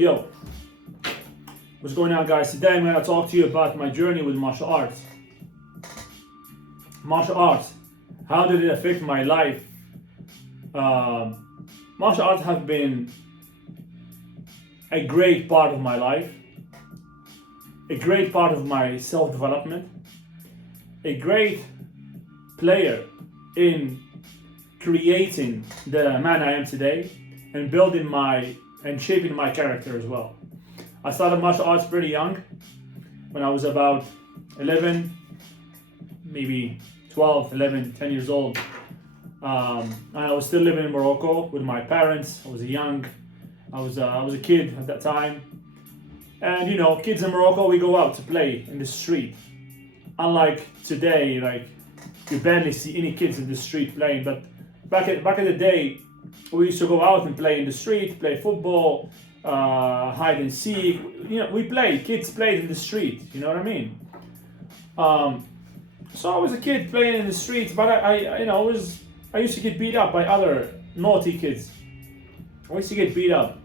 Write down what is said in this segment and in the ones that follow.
Yo. What's going on, guys? Today I'm going to talk to you about my journey with martial arts. Martial arts. How did it affect my life? Martial arts have been a great part of my life, a great part of my self-development, a great player in creating the man I am today and building and shaping my character as well. I started martial arts pretty young, when I was about 11, maybe 12, 11, 10 years old. And I was still living in Morocco with my parents. I was a kid at that time. And you know, kids in Morocco, we go out to play in the street. Unlike today, like you barely see any kids in the street playing. But back in the day, we used to go out and play in the street, play football, hide and seek. You know, kids played in the street. You know what I mean? So I was a kid playing in the streets, but I used to get beat up by other naughty kids. I used to get beat up.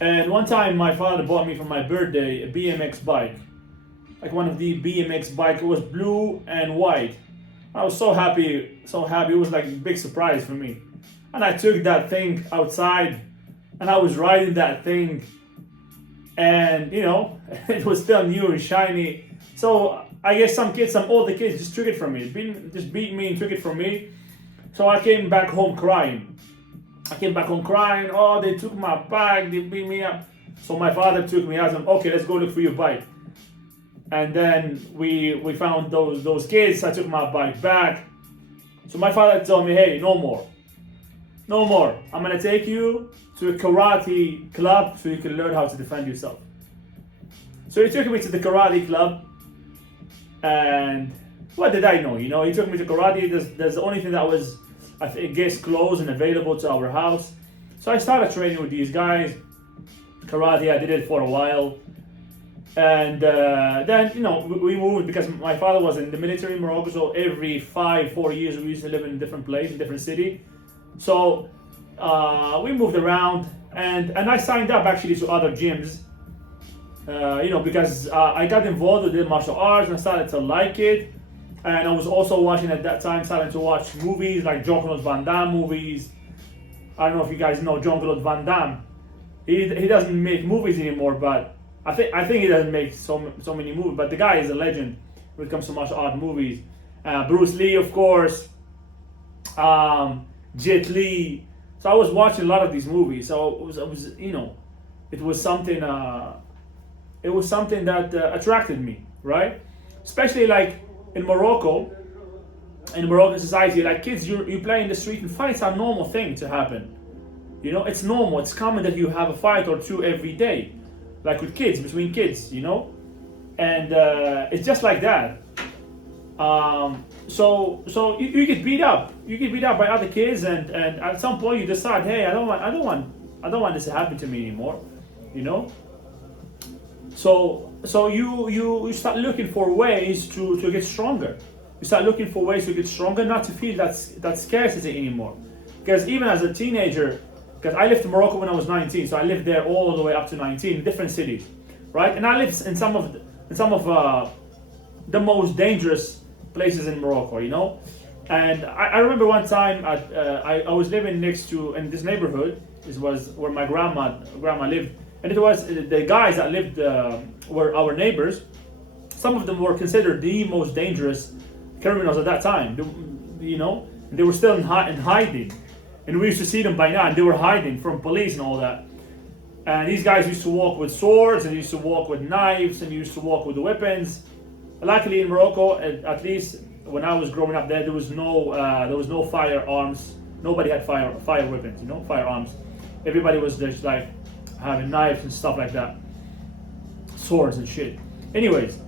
And one time my father bought me for my birthday a BMX bike. Like one of the BMX bike. It was blue and white. I was so happy, so happy. It was like a big surprise for me. And I took that thing outside and I was riding that thing. And you know, it was still new and shiny. So I guess some older kids just took it from me. Just beat me and took it from me. So I came back home crying. Oh, they took my bike, they beat me up. So my father took me out and okay, let's go look for your bike. And then we found those kids. I took my bike back. So my father told me, hey, no more. I'm gonna take you to a karate club so you can learn how to defend yourself. So he took me to the karate club. And what did I know? You know, he took me to karate. There's the only thing that was, I guess, closed and available to our house. So I started training with these guys. Karate, I did it for a while. And then, you know, we moved because my father was in the military in Morocco. So every 4 years, we used to live in a different place, in a different city. So we moved around and I signed up actually to other gyms. You know, because I got involved with the martial arts and I started to like it. And I was also watching at that time, starting to watch movies like Jean-Claude Van Damme movies. I don't know if you guys know Jean-Claude Van Damme. He doesn't make movies anymore, but I think he doesn't make so many movies. But the guy is a legend when it comes to martial art movies. Bruce Lee, of course. Jet Li. So I was watching a lot of these movies. So it was you know, it was something. It was something that attracted me, right? Especially like in Moroccan society, like kids, you play in the street and fights are a normal thing to happen. You know, it's normal, it's common that you have a fight or two every day. Like with kids, between kids, you know? And it's just like that. So you get beat up. You get beat up by other kids and at some point you decide, hey, I don't want this to happen to me anymore, you know? So you start looking for ways to get stronger. You start looking for ways to get stronger, not to feel that scarcity anymore. Because even as a teenager, because I lived in Morocco when I was 19, so I lived there all the way up to 19 in different cities, right? And I lived in some of the most dangerous places in Morocco, you know. And I remember one time I was living next to in this neighborhood. This was where my grandma lived. And it was the guys that lived were our neighbors. Some of them were considered the most dangerous criminals at that time. You know, they were still in hiding, and we used to see them by night. And they were hiding from police and all that. And these guys used to walk with swords, and used to walk with knives, and used to walk with weapons. Luckily, in Morocco, at least when I was growing up there was no firearms. Nobody had fire weapons. You know, firearms. Everybody was just like having knives and stuff like that, swords and shit. Anyways,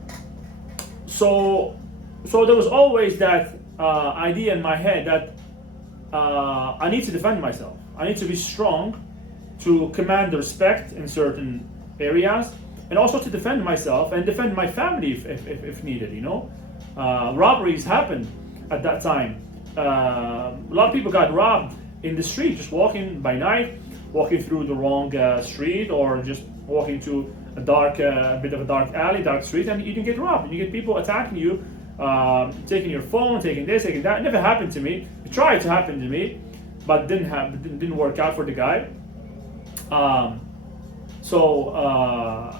so there was always that idea in my head that I need to defend myself. I need to be strong to command respect in certain areas, and also to defend myself and defend my family if needed. You know, robberies happened at that time. A lot of people got robbed in the street, just walking by night. walking through the wrong street, or just walking to a dark, bit of a dark alley, dark street, and you can get robbed. And you get people attacking you, taking your phone, taking this, taking that. It never happened to me. It tried to happen to me, but didn't work out for the guy. So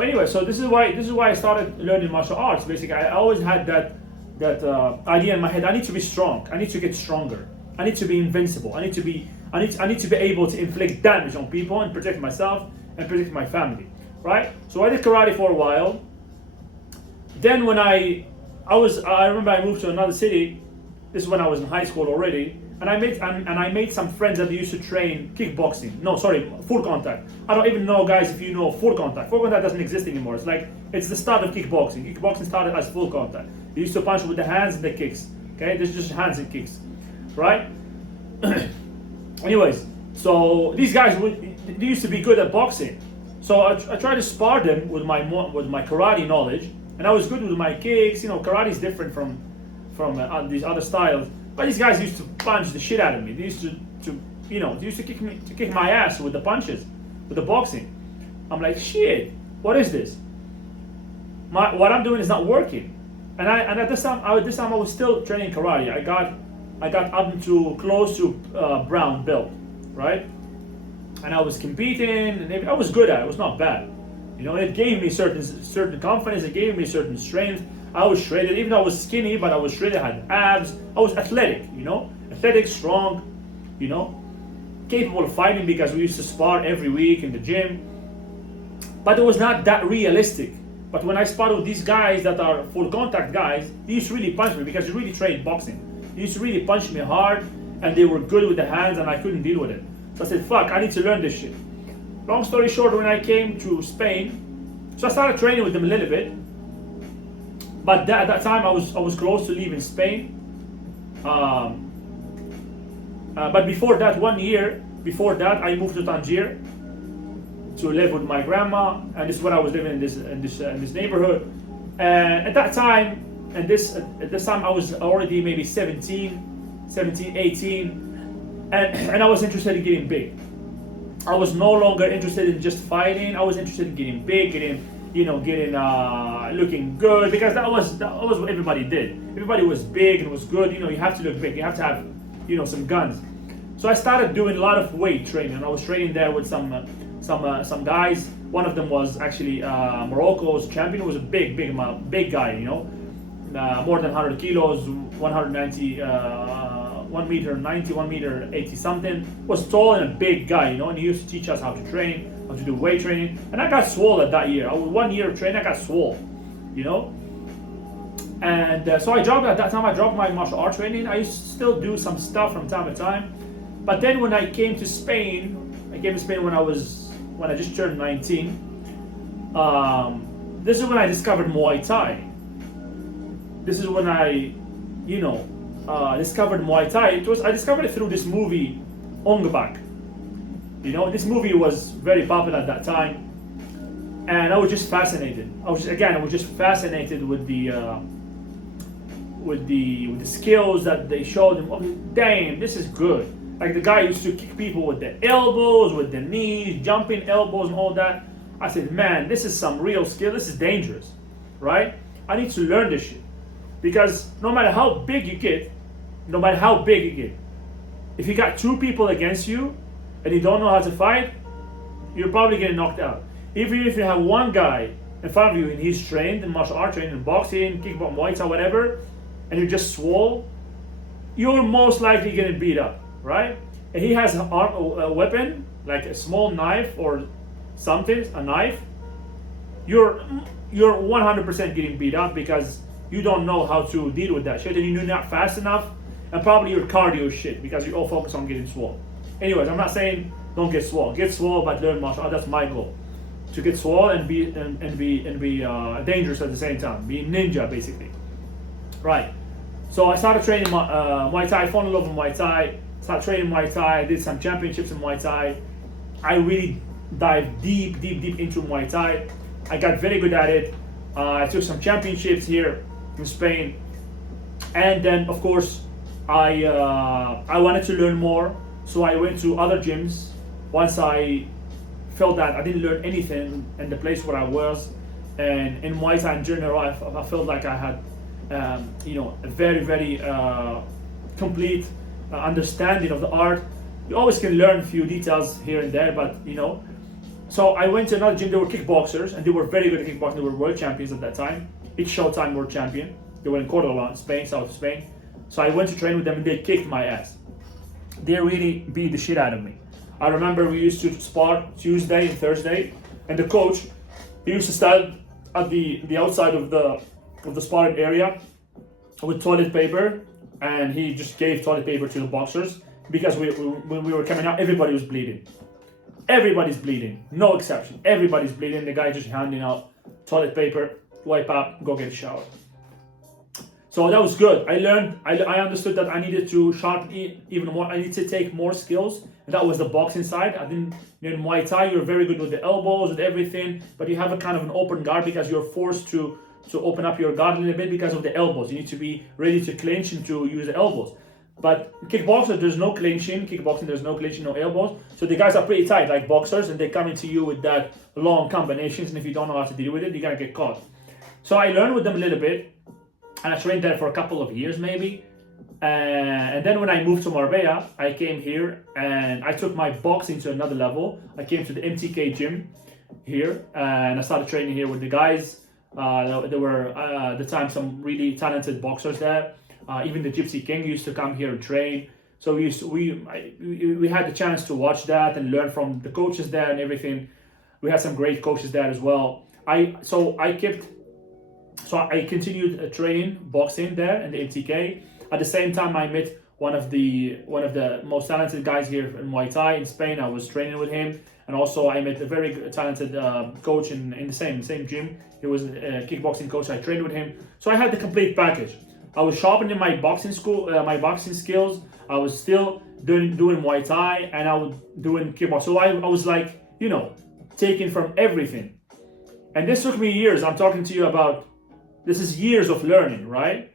anyway, so this is why I started learning martial arts. Basically, I always had that idea in my head. I need to be strong. I need to get stronger. I need to be invincible. I need to be able to inflict damage on people and protect myself and protect my family. Right? So I did karate for a while. Then when I remember I moved to another city. This is when I was in high school already. And I made some friends that used to train kickboxing. No, sorry, full contact. I don't even know, guys, if you know full contact. Full contact doesn't exist anymore. It's the start of kickboxing. Kickboxing started as full contact. You used to punch with the hands and the kicks. Okay, this is just hands and kicks, right? Anyways, so these guys they used to be good at boxing. So I tried to spar them with my karate knowledge, and I was good with my kicks. You know, karate is different from these other styles. But these guys used to punch the shit out of me. They used to kick my ass with the punches, with the boxing. I'm like, shit, what is this? What I'm doing is not working. And at this time I was still training karate. I got up to close to brown belt, right? And I was competing, and I was good at it. It was not bad. You know, it gave me certain confidence. It gave me certain strength. I was shredded, even though I was skinny, but I was shredded, I had abs. I was athletic, you know, athletic, strong, you know, capable of fighting because we used to spar every week in the gym. But it was not that realistic. But when I sparred with these guys that are full contact guys, they used to really punch me because they really trained boxing. They used to really punch me hard, and they were good with the hands, and I couldn't deal with it. So I said, fuck, I need to learn this shit. Long story short, when I came to Spain, so I started training with them a little bit. But at that time, I was close to leaving Spain. But before that, 1 year before that, I moved to Tangier to live with my grandma, and this is when I was living in this neighborhood. And at that time, at this time, I was already maybe 17, 18, and I was interested in getting big. I was no longer interested in just fighting. I was interested in getting big, looking good, because that was what everybody did. Everybody was big and was good. You know, you have to look big. You have to have, some guns. So I started doing a lot of weight training. I was training there with some guys. One of them was actually Morocco's champion. He was a big guy. More than 100 kilos, 190, 1 meter 90, 1 meter 80 something. Was tall and a big guy. And he used to teach us how to train, how to do weight training. And I got swole at that year. 1 year of training, I got swole. And so I dropped at that time. I dropped my martial arts training. I used to still do some stuff from time to time. But then when I came to Spain, when I just turned 19. This is when I discovered Muay Thai. This is when I, discovered Muay Thai. I discovered it through this movie, Ong Bak. This movie was very popular at that time, and I was just fascinated. I was just fascinated with the skills that they showed them. Oh, damn, this is good. Like the guy used to kick people with the elbows, with the knees, jumping elbows and all that. I said, man, this is some real skill. This is dangerous, right? I need to learn this shit. Because no matter how big you get, if you got two people against you and you don't know how to fight, you're probably getting knocked out. Even if you have one guy in front of you and he's trained in martial arts, trained in boxing, kickboxing, Muay Thai, whatever, and you're just swole, you're most likely getting beat up, right? And he has a weapon, like a small knife or something, a knife, you're 100% getting beat up because you don't know how to deal with that shit, and you're not fast enough, and probably your cardio is shit because you all focus on getting swole. Anyways, I'm not saying don't get swole. Get swole, but learn martial arts. That's my goal, to get swole and be dangerous at the same time. Be ninja, basically. Right. So I started training Muay Thai. Fell in love with Muay Thai. Started training Muay Thai. Did some championships in Muay Thai. I really dived deep into Muay Thai. I got very good at it. I took some championships here in Spain, and then of course I wanted to learn more. So I went to other gyms once I felt that I didn't learn anything in the place where I was. And in Muay Thai in general, I felt like I had, a very, very complete understanding of the art. You always can learn a few details here and there, but So I went to another gym. They were kickboxers, and they were very good at kickboxing. They were world champions at that time. Each Showtime world champion. They were in Cordoba, in Spain, south of Spain. So I went to train with them, and they kicked my ass. They really beat the shit out of me. I remember we used to spar Tuesday and Thursday, and the coach, he used to stand at the outside of the sparring area with toilet paper, and he just gave toilet paper to the boxers because when we were coming out, everybody was bleeding. Everybody's bleeding, no exception. Everybody's bleeding. The guy just handing out toilet paper, wipe up, go get a shower. So that was good. I learned, I understood that I needed to sharpen even more. I need to take more skills. And that was the boxing side. I didn't, in Muay Thai, you're very good with the elbows and everything, but you have a kind of an open guard because you're forced to open up your guard a little bit because of the elbows. You need to be ready to clinch and to use the elbows. But kickboxing, there's no clinching. Kickboxing, there's no clinching, no elbows. So the guys are pretty tight, like boxers, and they come into you with that long combinations. And if you don't know how to deal with it, you're gonna get caught. So I learned with them a little bit, and I trained there for a couple of years, maybe. And then when I moved to Marbella, I came here and I took my boxing to another level. I came to the MTK gym here, and I started training here with the guys. There were at the time some really talented boxers there. Even the Gypsy King used to come here and train. So we had the chance to watch that and learn from the coaches there and everything. We had some great coaches there as well. I continued training boxing there in the MTK. At the same time, I met one of the most talented guys here in Muay Thai in Spain. I was training with him, and also I met a very talented coach in the same gym. He was a kickboxing coach. I trained with him, so I had the complete package. I was sharpening my boxing skills. I was still doing Muay Thai, and I was doing kickboxing. So I was like, taking from everything. And this took me years. I'm talking to you about, this is years of learning, right?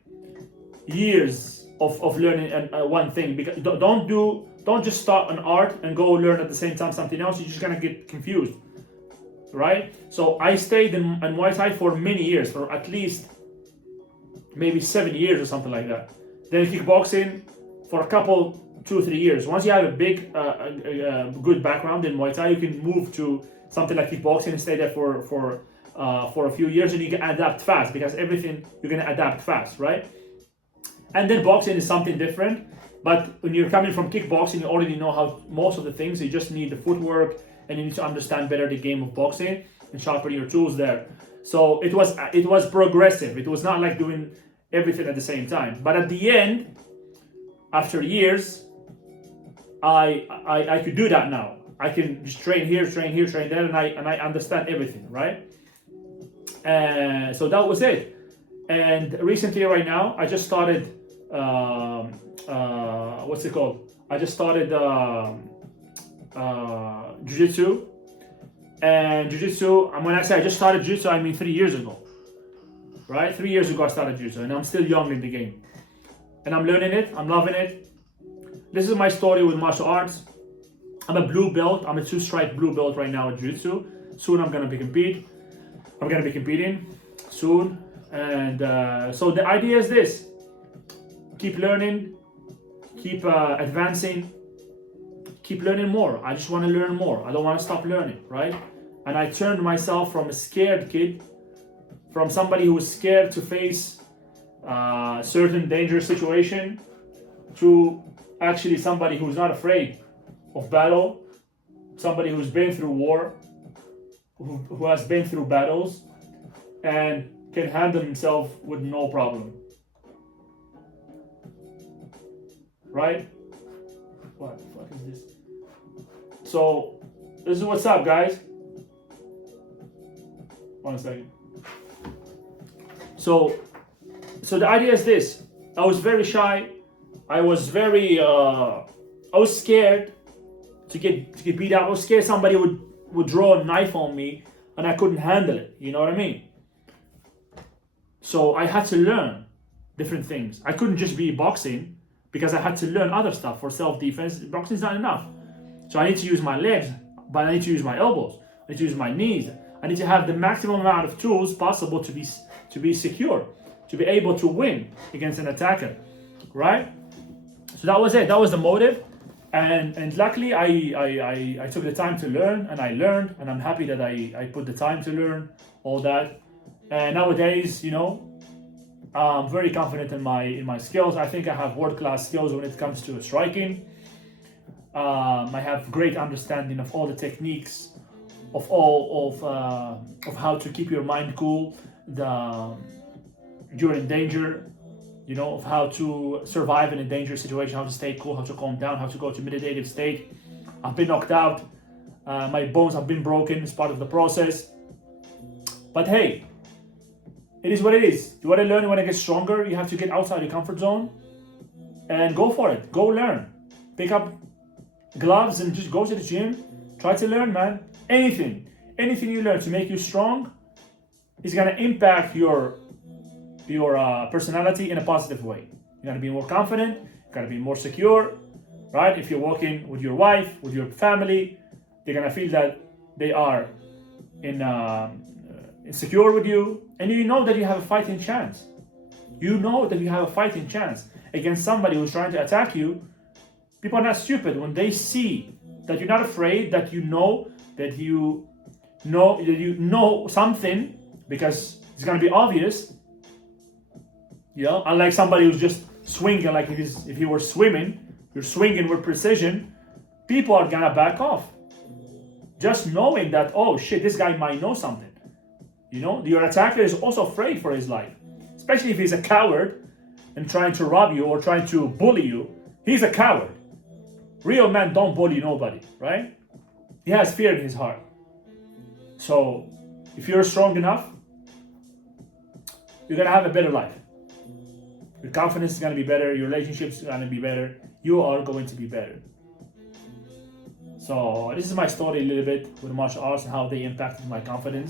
Years of learning and one thing. Because don't just start an art and go learn at the same time something else. You're just gonna get confused, right? So I stayed in Muay Thai for many years, for at least maybe 7 years or something like that. Then kickboxing for a couple, 2-3 years. Once you have a big, good background in Muay Thai, you can move to something like kickboxing and stay there for a few years, and you can adapt fast because everything you're gonna adapt fast, right? And then boxing is something different. But when you're coming from kickboxing, you already know how most of the things. You just need the footwork, and you need to understand better the game of boxing and sharpen your tools there. So it was progressive. It was not like doing everything at the same time. But at the end, after years, I could do that now. I can just train here, train there, and I understand everything, right? So that was it. And recently, right now, I just started. What's it called? I just started jiu-jitsu. And jiu-jitsu, and when I say I just started jiu-jitsu, I mean 3 years ago. Right? 3 years ago I started jiu-jitsu, and I'm still young in the game. And I'm learning it, I'm loving it. This is my story with martial arts. I'm a blue belt, I'm a 2-stripe blue belt right now at jiu-jitsu. Soon I'm gonna be competing soon. And so the idea is this: keep learning, keep advancing, keep learning more. I just want to learn more. I don't want to stop learning, right? And I turned myself from a scared kid, from somebody who was scared to face certain dangerous situation, to actually somebody who's not afraid of battle, somebody who's been through war, who has been through battles, and can handle himself with no problem. Right? What the fuck is this? So, this is what's up, guys. 1 second. So the idea is this: I was very shy. I was scared to get beat up. I was scared somebody would draw a knife on me and I couldn't handle it. You know what I mean? So I had to learn different things. I couldn't just be boxing. because I had to learn other stuff for self-defense. Boxing is not enough. So I need to use my legs, but I need to use my elbows. I need to use my knees. I need to have the maximum amount of tools possible to be secure, to be able to win against an attacker, right? So that was it. That was the motive, and luckily I took the time to learn, and I learned, and I'm happy that I put the time to learn all that. And nowadays, I'm very confident in my skills. I think I have world-class skills when it comes to striking. I have great understanding of all the techniques, of how to keep your mind cool during danger, of how to survive in a dangerous situation, how to stay cool, how to calm down, how to go to meditative state. I've been knocked out, my bones have been broken as part of the process. But hey, it is what it is. You want to learn, you want to get stronger, you have to get outside your comfort zone and go for it. Go learn. Pick up gloves and just go to the gym. Try to learn, man. Anything you learn to make you strong is going to impact your personality in a positive way. You're going to be more confident, you're going to be more secure, right? If you're walking with your wife, with your family, they're going to feel that they are insecure with you, and you know that you have a fighting chance. You know that you have a fighting chance against somebody who's trying to attack you. People are not stupid. When they see that you're not afraid, that you know something, because it's going to be obvious, unlike somebody who's just swinging like if he were swimming, you're swinging with precision, people are going to back off. Just knowing that, oh shit, this guy might know something. Your attacker is also afraid for his life, especially if he's a coward and trying to rob you or trying to bully you. He's a coward. Real men don't bully nobody, right? He has fear in his heart. So if you're strong enough, you're going to have a better life. Your confidence is going to be better. Your relationships are going to be better. You are going to be better. So this is my story a little bit with martial arts and how they impacted my confidence.